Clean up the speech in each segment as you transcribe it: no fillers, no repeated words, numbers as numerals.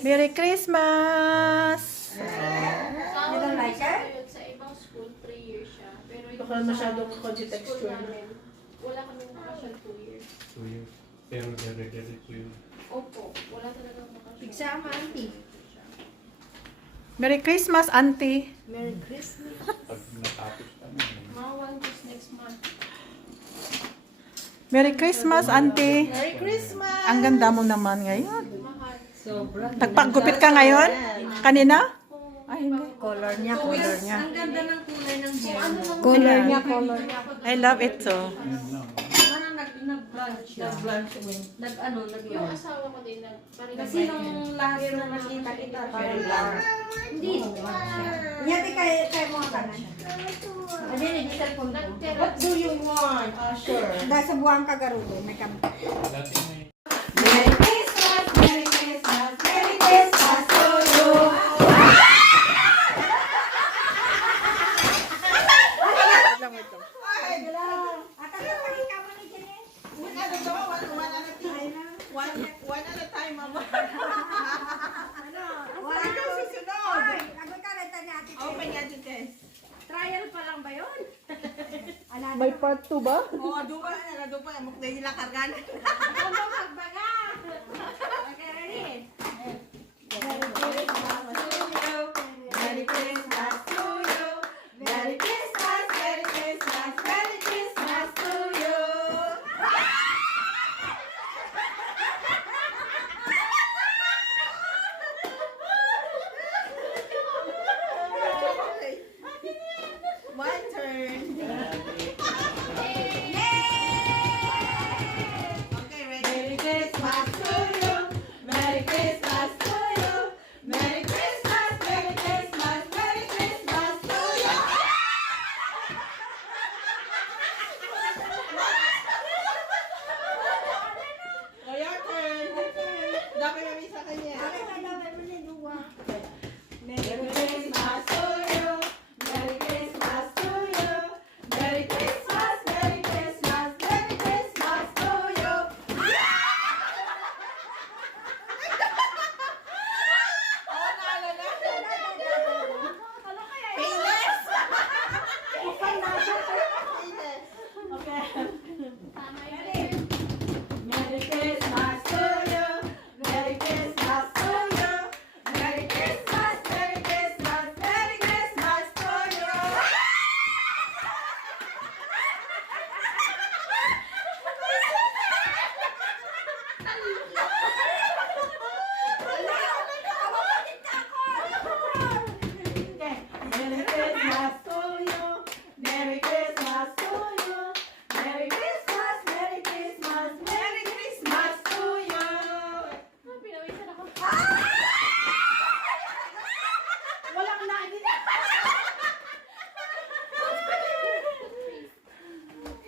Merry Christmas! You don't like her? Sa ibang school, 3 years siya. Pero yung Baka masyadong konti school texture. namin, wala kaming makasal 2 years. 2 years. Pero dire-dire po yun. Opo, wala talagang makasal. Pigsama, auntie. Merry Christmas, Auntie! Merry Christmas. Pag natapos kami. Mga 1 week next month. Merry Christmas, Auntie! Merry Christmas! Ang ganda mo naman ngayon. Mahal. Sobra. Nagpagupit ka ngayon? Kanina? Kung Ay, hindi. Color niya, color niya. Ang ganda ng kulay ng hair. Color niya, color. I love it so. Ayun lang. Parang nag-blanch siya. Nag-blanch wing. yung Nag-blanch. asawa ko din, parang Kasi nung last na nakita kita, parang blanch. Hindi. Nyati kay mo ka na. Ano yun, hindi cellphone ko. What do you want? Sure. Dahil sa buwang kagarulo, may kamay. Dati may Merry Christmas, Merry Christmas, Merry Christmas to you. One at a time, mama. Wala Ikaw susunod. Open Open nga dito, Tess. Trial pa lang ba yun? May part 2 ba? Oo, dupa na, dupa. Mukha nila kargan. Ano magbaga? Okay, ready? Merry Christmas to you. Merry Christmas, Merry Christmas, Merry Christmas to you. My turn. Okay, ready? Merry Christmas to you. Merry Christmas to you. Merry Christmas, Merry Christmas, Merry Christmas to you. Oh, your turn. Dapat may sa kanya. Merry Christmas to you. Merry Christmas to you. Merry Christmas, Merry Christmas, Merry Christmas to you. Oh, naalala. Payless. Payless. Okay. Tama yun. Merry Christmas to you. Merry Christmas to you. Merry Christmas, Merry Christmas, Merry Christmas to you. Merry Christmas to you. Merry Christmas to you. Merry Christmas, Merry Christmas, Merry Christmas to you. Pinawisan ako. Walang nagin.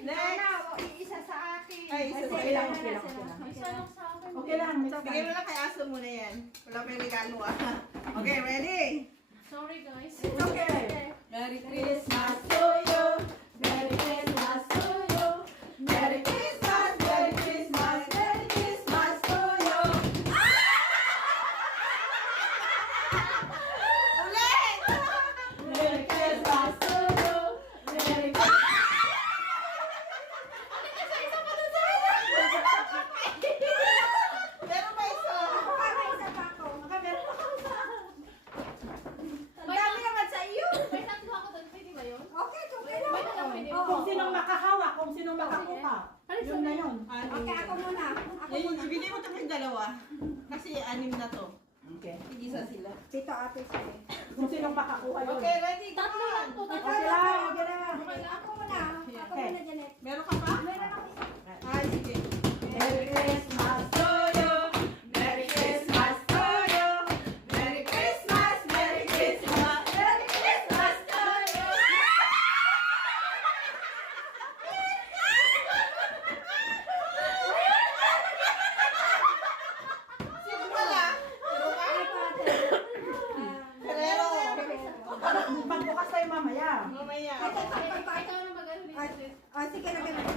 Next. Isa sa akin. Ay, isa sa Sige iyo. lang, sige lang, sige lang. Isa lang sa akin. Okay lang. Bigay mo lang kay Aso muna yan. Wala pa yung regalo ah. Okay, ready? Sorry guys. Okay. Merry Christmas to you. Merry Christmas to you. Merry Christmas, Merry Christmas, Merry Christmas to you. Ulit! Merry Christmas to you. Merry Christmas. Meron ba isa? Ang dami naman sa iyo. May tatlo ako doon. Pwede ba yun? Okay, okay lang. May tatlo pwede. Oo. Kung sinong makahawak, kung sinong makakuha. Yun na yun. Okay, ako muna. Ako Yan, muna. ibigay mo ito yung dalawa. Kasi anim na to. Okay. Tigisa sila. Tito, ate, sa'yo. Kung sinong makakuha yun. Okay, ready? Tatlo lang to. Okay Tatlo lang, lang. okay lang. Ako muna. Ako muna, Janet. Meron ka pa? Meron ako isa. Ay, sige. Merry Christmas to you. Merry Christmas to you. Merry Christmas, Merry Christmas, Merry Christmas to you. Sino wala? Pero Pagbukas tayo mamaya. mamaya. Ikaw na mag-ano dito. Oh, sige, lagyan natin.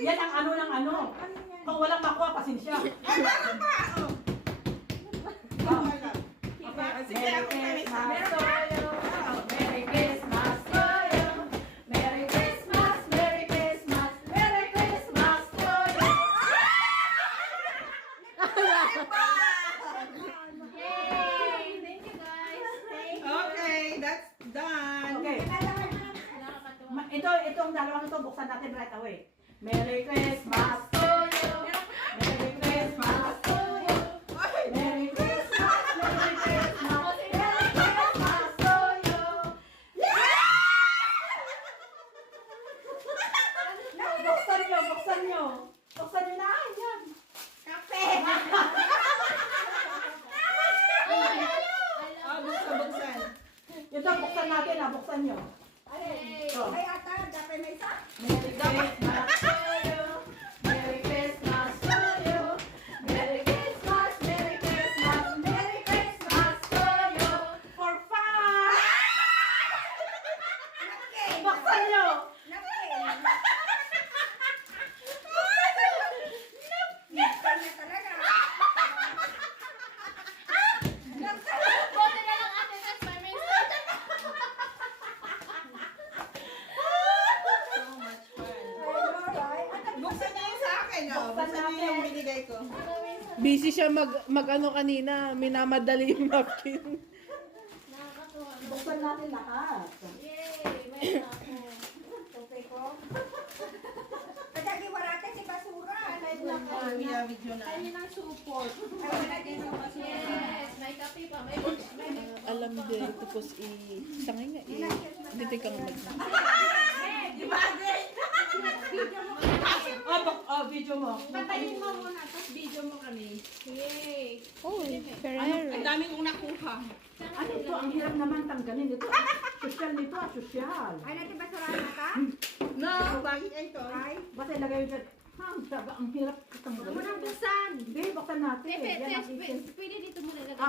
Yan ang ano ng ano. Kung walang makuha, pasensya. Ay, meron pa! Oh. Oh. Sige, ako Merry pa. Christmas to you. Merry Christmas, Merry Christmas, Merry Christmas to you. Yay! Thank you guys. Okay, that's done. Okay. Nakakatuwa. Itong dalawang ito, buksan natin right away. Merry Christmas to you. Merry Christmas to you. Merry Christmas, Merry Christmas, Merry Christmas to you. Buksan nyo, buksan nyo. Buksan nyo na. Yan. Kape! Oh, buksan. Ito, buksan natin ha. Buksan nyo. Yay! Oh. Ay, ata, dapat may isa. Merry Christmas to you. Merry Christmas to you. Merry Christmas, Merry Christmas, Merry Christmas to you. For fun! Napkin! Buksan nyo! Napkin! Napkin na talaga. Buti na lang ate, that's my main So much fun. Alright. Buksan niyo yung sa akin, oh. Buksan niyo yung binigay ko. Busy siya mag ano kanina, minamadali yung napkin. Nakakatuwa. Buksan natin lahat. Yay! May ako. Tupi ko. Kadagi warate si basura. Video na. Ay, ng support. Ay, wala din yung basura. Yes! May kape pa. May Alam din, tapos sangay nga dito kang mag... Di ba, Andre? Video mo. Patayin mo muna, tapos video mo kami. Yay! Ang dami kong nakuha. Ano ito? Ang hirap naman tanggalin ito. Social nito, social. Ay, natin basura na ka? No, bakit ito? Ay, Basta ilagay yun dyan. Ha, ang hirap tanggalin. mo nang busan. Hindi, buksan natin. Yan ang isin. Pwede dito muna ilagay.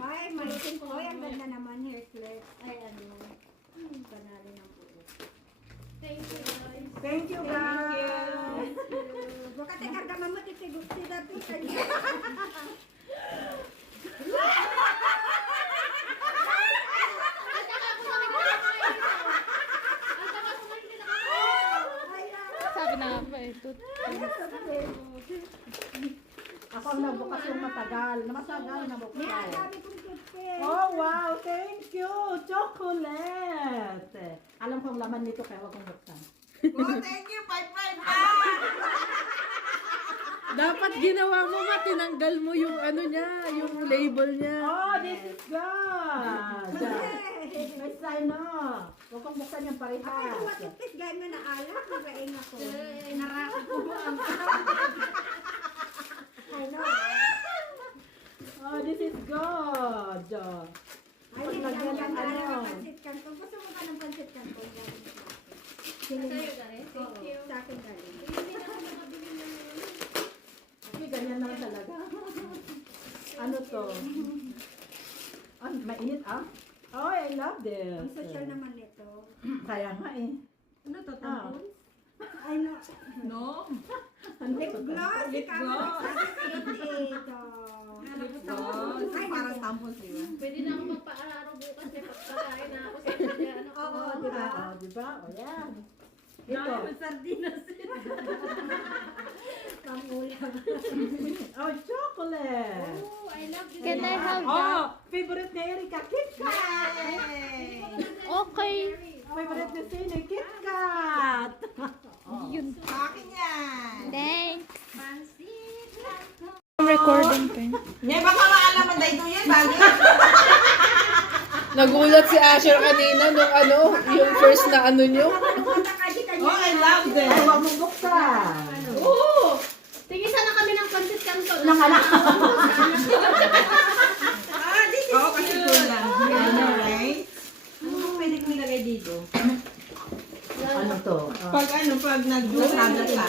Ay, malitin ko. Ay, ang ganda naman hair clip. Ay, ano. Panalo ng buo. Thank you guys. Thank you, guys. Baka te karga mo titigus si dati kanya. At saka ako na nagkakain. At saka ako na nagkakain. Sabi na nga ba, ito. Ako ang nabukas yung matagal. Matagal na Yan, buksan. sabi kong toothpaste. Oh, wow. Thank you. Chocolate. Alam ko ang laman nito kaya huwag kong buksan. Oh, thank you. 5-5 pa. Dapat ginawa mo nga, tinanggal mo yung ano niya, yung label niya. Oh, this is good. May sign na. Huwag kong buksan yung Ay, parehas. kung matipis, gaya mo na alak, magaing ako. Naraka ko mo ang ano? Oh, this is good. Ay, hindi ka lang ng pansit kanto. Gusto mo ka ng pansit kanto? Sa'yo galing. Thank you. Sa akin galing. Hindi na ako makabili ng May ganyan naman talaga. Ano to? Oh, mainit ah. Oh, I love this. Ang social naman nito. Kaya nga eh. Ano to, tampon? Ay, no. No. Ano Lip to? gloss. Lip Ikaw gloss. nagsabi ito. Oh, Ay, parang tampon sila. Pwede na ako magpa-araro bukas kaya pagkakain na ako sa ano ko. Oo, Oh, di ba? di ba? O yan. Ito. sardinas. Pangulam. Oh, chocolate. Oh, I love this. Can I have Oh, favorite ni Erika, Kit Kat. Yay! Okay. Favorite ni Sine, Kit Kat. Sa akin yan. Thanks. Pansit. Recording pen. Nye, baka maalaman na ito yan. Bagay. Nagulat si Asher kanina nung ano, yung first na ano nyo. Oh, I love this. Ay, huwag mong buksan. Oo! Tingin sana kami ng pansit kanto. Ah, this is cute. Kasi cool lang. Ano, right? Ano bang pwede kong ilagay dito? Ano to? Pag nag-lusada ka.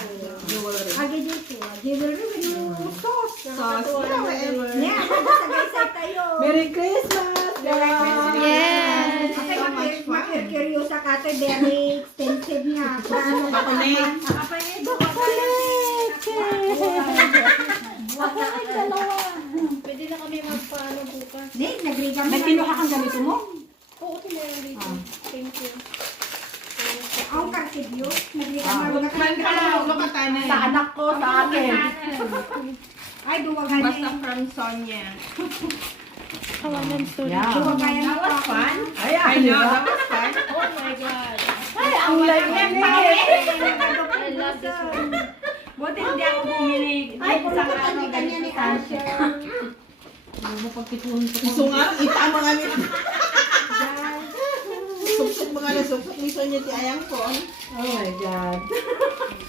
Jewelry. Agi dito. Jewelry with sauce. Sauce. Yeah, whatever. Yeah, sabay-sabay tayo. Merry Christmas! Merry Christmas. Yes. Okay, So much fun. makikiryosa sa ate, very expensive niya. Paano ka naman? Pwede na kami magpaano bukas. Hindi, nagriga mo. May kinuha kang ganito mo? Oo, okay na yung dito. Thank you. Ang kartidyo. Nagriga mo. Sa anak ko, sa akin. Ay, duwagan na Basta yun. from Sonia. Kawanan story. Yeah. Duwagan na That was fun. Ay, I know, that was fun. Oh my God. Ay, ang lamig. I love this one. Buti hindi ako bumili. Ay, kung Isang nakapag araw ganyan ni ganito sa Asher. Iso nga, ita mga ni suksok mga nasuksok ni Sonia ti ayang ko. Oh my God.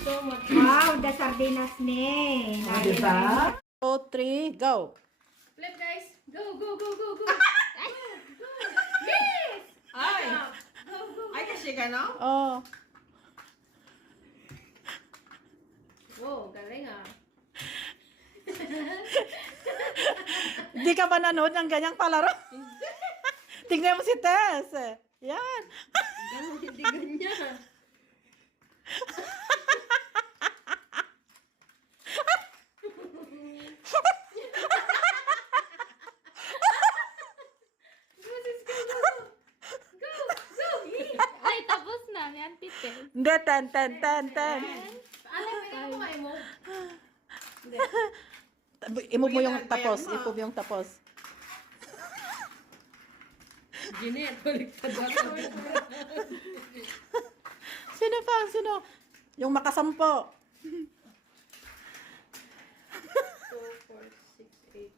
So much. Wow, the sardinas ni. Diba? 2, 3, go. Flip guys. Go, go, go, go, go. Ay! Ay kasi ka no? Oh. Wow, galing ah. Hindi ka ba nanood ng ganyang palaro? Tingnan mo si Tess. Yan. Hindi ganyan. Ay, tapos na. Yan, tite. Hindi, 10, 10, 10, 10. Ano, pinag mo kayo mo? I-move mo yung tapos. I-move yung tapos. Ginit, baliktad ako. Sino pa? Sino? Yung makasampo. 2, 4, 6, 8,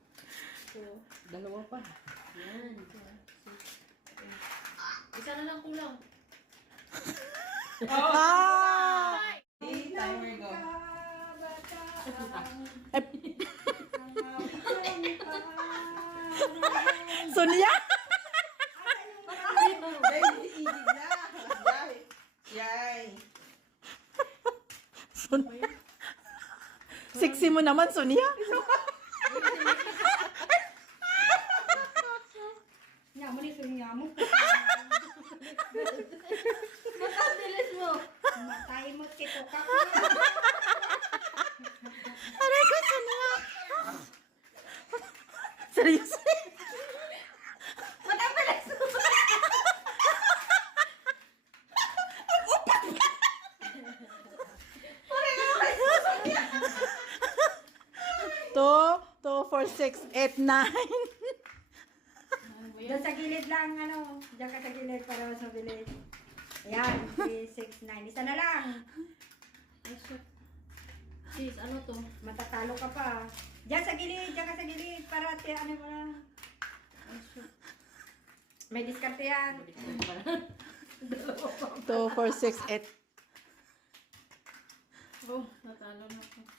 2. Dalawa pa. Yan. 6, 8. Isa na lang kulang. Ah! Timer go. Ay. Sonia? Dahil iigid na. Yay. Yay. Sexy mo naman, Sonia. Nga mo ni Sonia mo. Bilis mo. Matay mo kito ka. Aray ko, Sonia. Seryoso? Two, 4, 6, 8, 9. Diyan sa gilid lang, ano. Diyan ka sa gilid para sa gilid. Ayan, 3, 6, 9. Isa na lang. Ay, shit. Sis, ano to? Matatalo ka pa. Diyan ka sa gilid para ano mo na. May diskarte yan. 2, 4, 6, 8. Oh, natalo na ako.